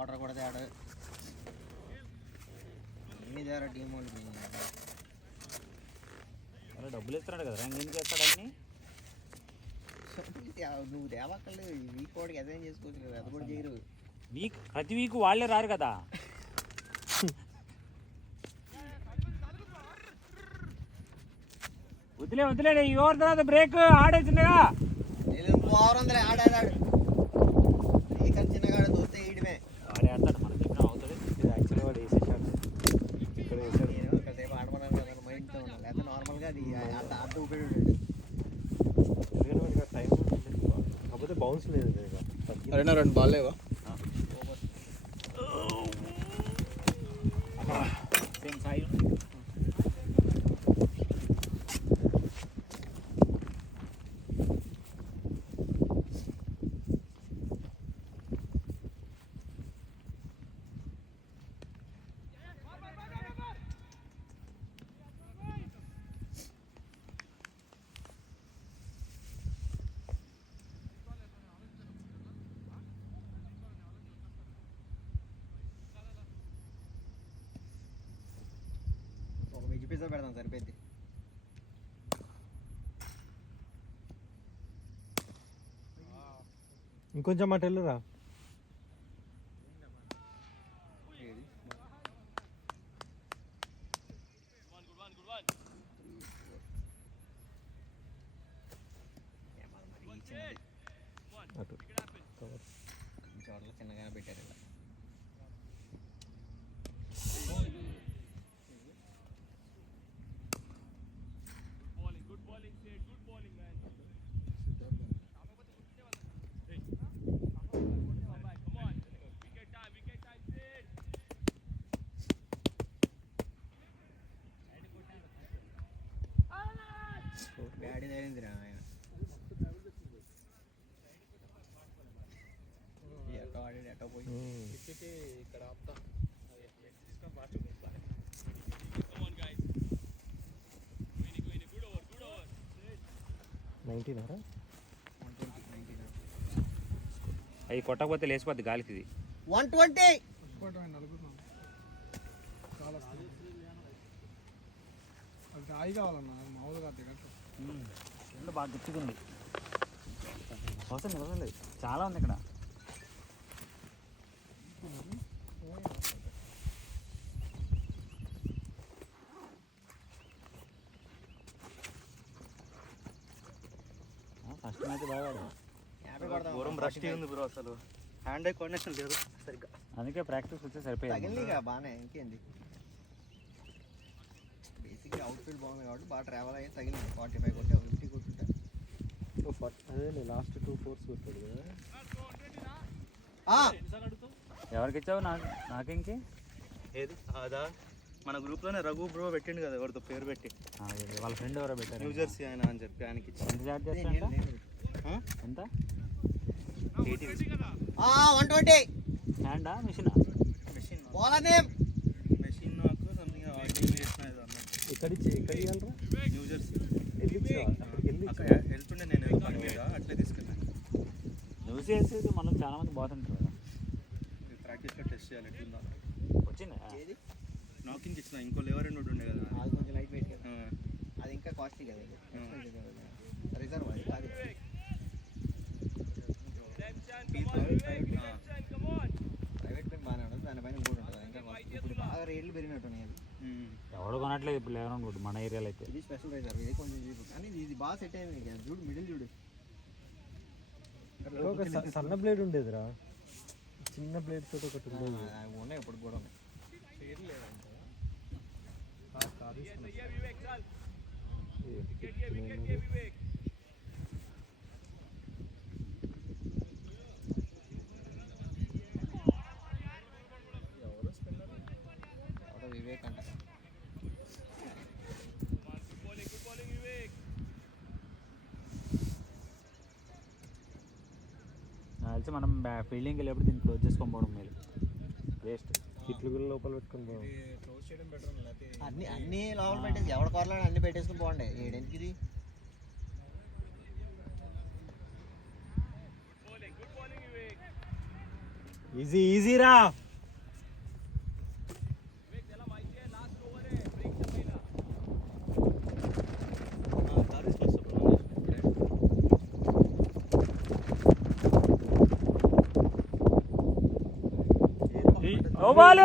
Water కూడా తేడా అన్ని తేడా టీం వాళ్ళకి అలా డబ్బులు ఇస్తున్నాడు కదా ఇంకేం చేస్తాడు అన్ని నువ్వు తేవక్కర్లేదు వీక్ వాడికి అదేం చేసుకోవచ్చు కదా అది కూడా చేయరు ప్రతి వీక్ వాళ్ళే రారు కదా వదిలేడు ఈ ఓవర్ తర్వాత బ్రేక్ ఆడేసిందిగా ఓవర్ ఆడాడు చిన్నగా దోస్తే వేయడమే ఆడేస్తాడు మన దగ్గర అవుతాడు యాక్చువల్గా వాడు వేసేసాడు ఇక్కడ వేసాడు కాసేపు ఆడమన్నాను కదా మైండ్తో ఉన్నాను లేకపోతే నార్మల్గా అది అడ్డ ఉపయోగపడాడు టైం కాకపోతే బౌన్స్ లేదు అరేనా 2 బాల్ లేవా సేమ్ సాయి వెజ్ పిజ్జా పెడదాం సరిపోద్ది ఇంకొంచెం మాట వెళ్ళురా చోట్ల చిన్నగానే పెట్టారు ఇలా బ్యాడీ తగిలిందిరా ఆయన ఎట్టో ఆడి ఎట్టో పోయి ఇక్కడ ఆపుతా 19 అవి కొట్టకపోతే లేచిపోద్ది గాలికి ఇది 120 రాయి కావాలన్నా మామూలుగా ఎండ బాగా గుచ్చుకుంది అవసరం లేదు చాలా ఉంది ఇక్కడ ఫస్ట్ మ్యాచ్ బాగా దూరం రష్టీ ఉంది బ్రో అసలు హ్యాండ్ ఐ కోఆర్డినేషన్ లేదు సరిగ్గా అందుకే ప్రాక్టీస్ వచ్చే సరిపోయింది తగిలిగా బాగానే ఇంకేంది బేసిక్గా అవుట్ఫిట్ బాగుంది కాబట్టి బాగా ట్రావెల్ అయ్యి తగిలింది 45 కొట్టి 50 కొట్టుంటే అదే లాస్ట్ 2 4 కొట్టాడు కదా ఎవరికి ఇచ్చావు నాకింకి ఏది అదా మన గ్రూప్లోనే రఘు బ్రో పెట్టిండు కదా ఎవరితో పేరు పెట్టి వాళ్ళ ఫ్రెండ్ ఎవరో పెట్టారు న్యూ జెర్సీ ఆయన అని చెప్పి ఆయనకి ఇచ్చి ఎంత చార్జ్ చేస్తా ఎంత 120 హ్యాండా మిషనా మెషిన్ బౌలర్ నేమ్ మెషిన్ నాకు సంథింగ్ ఆర్డర్ చేసిన ఏదో ఎక్కడి వెళ్ళరా న్యూ జెర్సీ వెళ్తుండే నేను పని మీద అట్లే తీసుకెళ్ళాను న్యూస్ చేసేది మనం చాలా మంది బాగుంటారు కదా ప్రాక్టీస్లో టెస్ట్ చేయాలి ఎట్లుందా వచ్చిందా నాకింగ్ ఇచ్చిన ఇంకో లేవర్ రెండు ఉండే కదా అది కొంచెం లైట్ వెయిట్ కదా అది ఇంకా కాస్ట్లీ కదా రిజర్వ్ అది కాదు ప్రైవేట్ పెన్ బాగానే ఉంటుంది దానిపైన ఇంకోటి ఉంటుంది ఇంకా ఇప్పుడు బాగా రేట్లు పెరిగినట్టున్నాయి అది ఎవడు కొనట్లేదు ఇప్పుడు లేవడం మన ఏరియాలో అయితే ఇది స్పెషల్ రైజర్ ఇది కొంచెం చీప్ కానీ ఇది బాగా సెట్ అయింది చూడు మిడిల్ చూడు ఒక సన్న బ్లేడ్ ఉండేదిరా చిన్న బ్లేడ్ తోటి ఒకటి ఉండేది ఉన్నాయి ఇప్పుడు కూడా ఉన్నాయి వివేక్ అంట తెలిసి మనం ఫీల్డింగ్కి వెళ్ళేప్పుడు దీన్ని క్లోజ్ చేసుకొని పోవడం మేలు వేస్ట్ ఇట్లు లోపల పెట్టుకొని పోవడం అన్ని లోపల పెట్టేసి ఎవడ కూరలో అన్ని పెట్టేసుకుని పోండి ఏడెందుకు ఇది ఈజీ ఈజీ రా. ఓ బాల్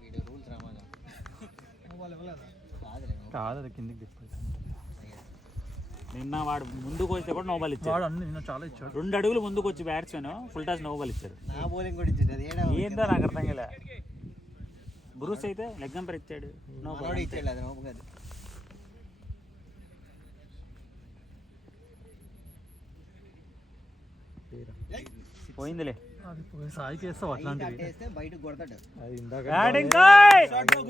వీడియో రూల్స్ రామాగా కాదు అది కిందికి తిప్పాలి. నిన్న వాడు ముందుకు వస్తే కూడా నో బాల్ ఇచ్చాడు. నిన్న చాలా ఇచ్చాడు. 2 అడుగులు ముందుకు వచ్చి batsmen full toss no ball ఇచ్చారు. నా బౌలింగ్ కూడా ఇచ్చింది అది ఏందో నాకు అర్థం కాలే. బ్రూస్ అయితే లెగ్ అంపర్ ఇచ్చాడు, నో బాల్ ఇచ్చాడు అది నోపు కాదు. పోయిందిలే. సాయికి వేస్తావు అట్లాంటివి. వేస్తే బయటకు కొడతాడు. అది ఇందాక బ్యాటింగ్ కాయ్. అసలు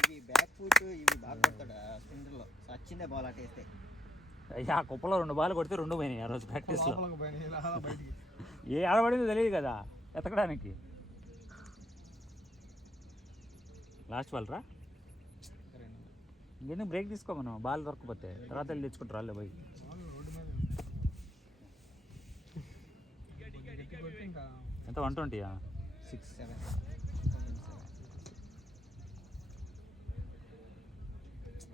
ఇవి బ్యాక్ ఫుట్ ఇవి బాగా కొడతాడు స్పిన్నర్లో. సచ్చిందే బాల్ అట్టేస్తే. అయ్యా ఆ కుప్పలో 2 బాల్ కొడితే 2 పోయినాయి ఆ రోజు ప్రాక్టీస్లో. ఏ ఆడబడిందో తెలియదు కదా ఎతకడానికి. లాస్ట్ బాల్ రా. ఇంకేందుకు బ్రేక్ తీసుకో, మనం బాల్ దొరకపోతే తర్వాత వెళ్ళి తెచ్చుకుంటారు వాళ్ళే పోయి. ఎంత 120? 6, 7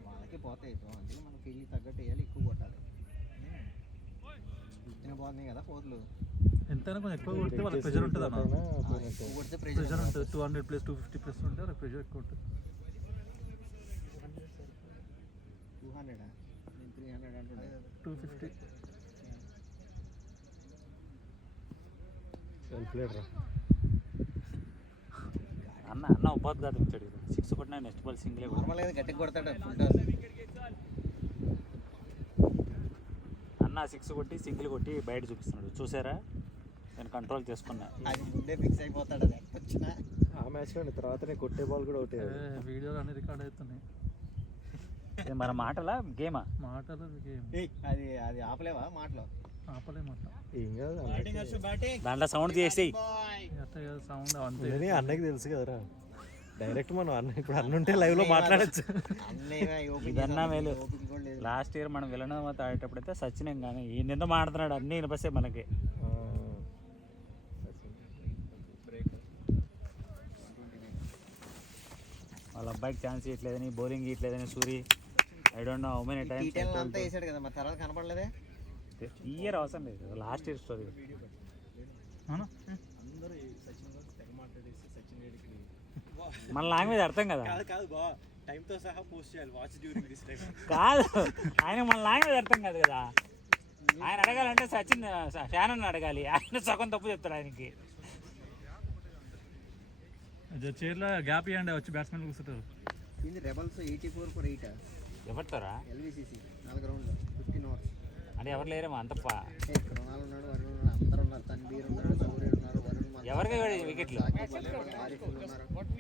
వాళ్ళకి పోతాయి. అందుకే మనం ఫీల్డ్ తగ్గట్టు వేయాలి, ఎక్కువ కొట్టాలి. ఇచ్చిన బాగున్నాయి కదా ఫోర్లు. ఎంతైనా కొంచెం ఎక్కువ కొడితే వాళ్ళకి ప్రెషర్ ఉంటుంది అన్న. ఎక్కువ కొడితే ప్రెషర్ ఉంటుంది. 200 + 250 ఉంటే వాళ్ళకి ప్రెషర్ ఎక్కువ ఉంటుంది. 200 నేను 300 అంటుండే. 250 సెల్ఫ్ లీడర్ అన్న ఉపాధ్ఘాతం ఇచ్చాడు. 6 కొట్టినా నెక్స్ట్ బాల్ సింగిలే. నార్మల్గా గట్టిగా కొడతాడు ఫుల్ టాస్. అన్న 6 కొట్టి సింగిల్ కొట్టి బయట చూపిస్తున్నాడు. చూసారా, నేను కంట్రోల్ చేసుకున్నా. అది ముందే ఫిక్స్ అయిపోతాడు. అది వచ్చినా ఆ మ్యాచ్లో తర్వాతనే కొట్టే బాల్ కూడా ఒకటే. వీడియోలు అన్ని రికార్డ్ అవుతున్నాయి. మన మాటలా గేమా? మాటలు గేమ్. అది అది ఆపలేవా మాటలో? ఆపలేమాట. ఏం కాదు దాంట్లో సౌండ్ చేసేయి. సౌండ్ అంతే. అన్నకి తెలుసు కదరా. డైరెక్ట్ మనం అన్న ఇప్పుడు అన్న ఉంటే లైవ్ లో మాట్లాడచ్చు. ఇదన్నా మేలు. లాస్ట్ ఇయర్ మనం విలనామత ఆడేటప్పుడైతే సచిన్ కానీ ఈయన మాడుతున్నాడు అన్ని వినిపిస్తాయి మనకి. వాళ్ళ అబ్బాయికి ఛాన్స్ ఇవ్వట్లేదని, బౌలింగ్ ఇవ్వట్లేదని Suri I don't know how many times అంతా వేసాడు కదా, మరి తర్వాత కనపడలేదే. ఈ ఇయర్ అవసరం లేదు, లాస్ట్ ఇయర్ స్టోరీ. మన లాంగ్వేజ్ అర్థం కదా. కాదు, ఆయన మన లాంగ్వేజ్ అర్థం కాదు కదా. ఆయన అడగాలంటే సచిన్ ఫ్యాన్ అడగాలి. ఆయన సగం తప్పు చెప్తాడు ఆయనకి. చైర్లో గ్యాప్ ఇవ్వండి, వచ్చి బ్యాట్స్మెన్ కూర్చుంటారు. Rebels 84 for 8 ఎవరితోరా? ఎల్విసిసి 4 రౌండ్లు 15 ఓవర్స్. అంటే ఎవరు లేరేమో అంత కృణాల్ ఉన్నాడు, వరుణ్ ఉన్నాడు, అందరు ఉన్నారు. తన్బీర్ ఉన్నాడు, సౌర్య ఉన్నారు, వరుణ్ ఎవరికి వికెట్లు ఉన్నారు,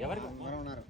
ఎవరికి అందరూ ఉన్నారు.